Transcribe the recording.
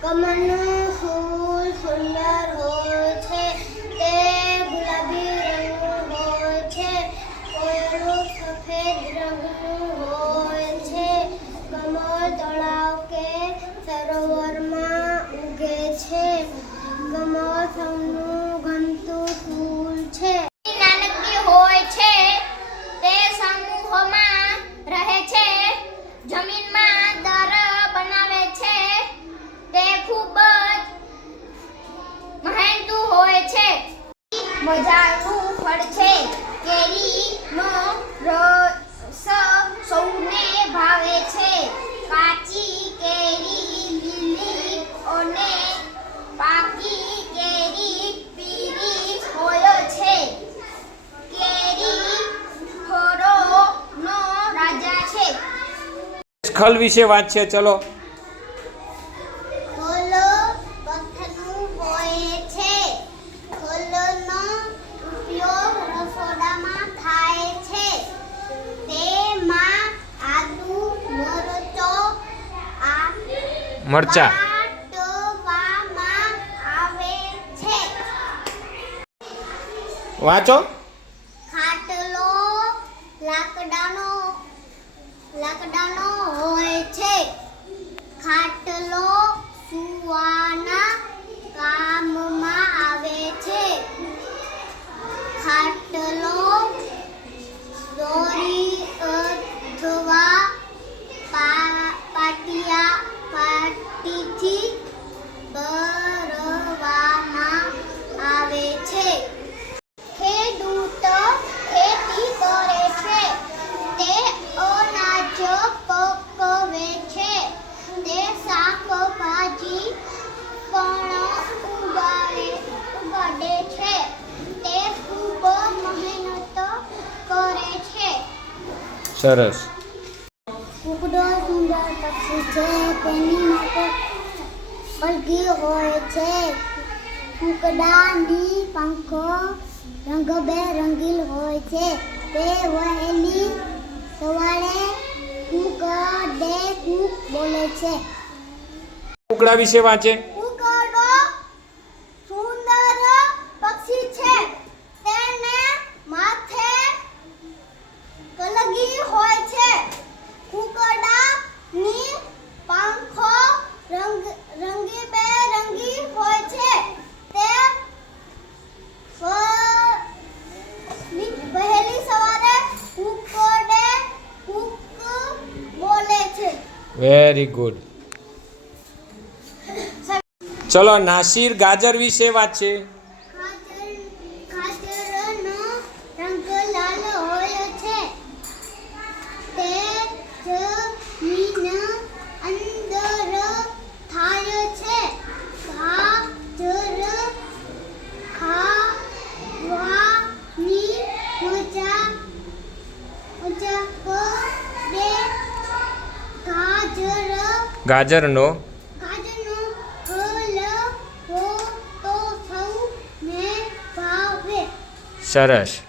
કમળનું ફૂલ સુંદર હોય છે મજાનું ફળ છે. કેરીનો રસ સૌને ભાવે છે. કાચી કેરી, લીલી અને પાકી કેરી પીરી હોય છે. કેરી ફળોનો રાજા છે. ખલ વિશે વાત છે, ચલો. મરચા. વાટવામાં આવે છે વાંચો. ખાટલો લાકડાનો લાકડાનો હોય છે. સરસ. કુકડો સુંદર પક્ષી છે તેની માટે પલકી હોય છે કુકડાની પંખો રંગબેરંગી હોય છે. તે વહેલી સવારે કુકડે કુક બોલે છે. કુકડા વિશે વાંચે કુકડો સુંદર પક્ષી છે તેને માથે કલગી હોય છે કુકડાની પાંખો રંગ રંગી બેરંગી હોય છે તે સ- ની પહેલી સવારે કુકડે કુક બોલે છે વેરી ગુડ ચલો નાસિર ગાજર વિશે વાત ખાતર ખાતરનો રંગ લાલ હોય છે તે જમીન અંદર થાય છે ગાજર ખાવાની મજા મજા કરે ગાજર ગાજરનો સરસ.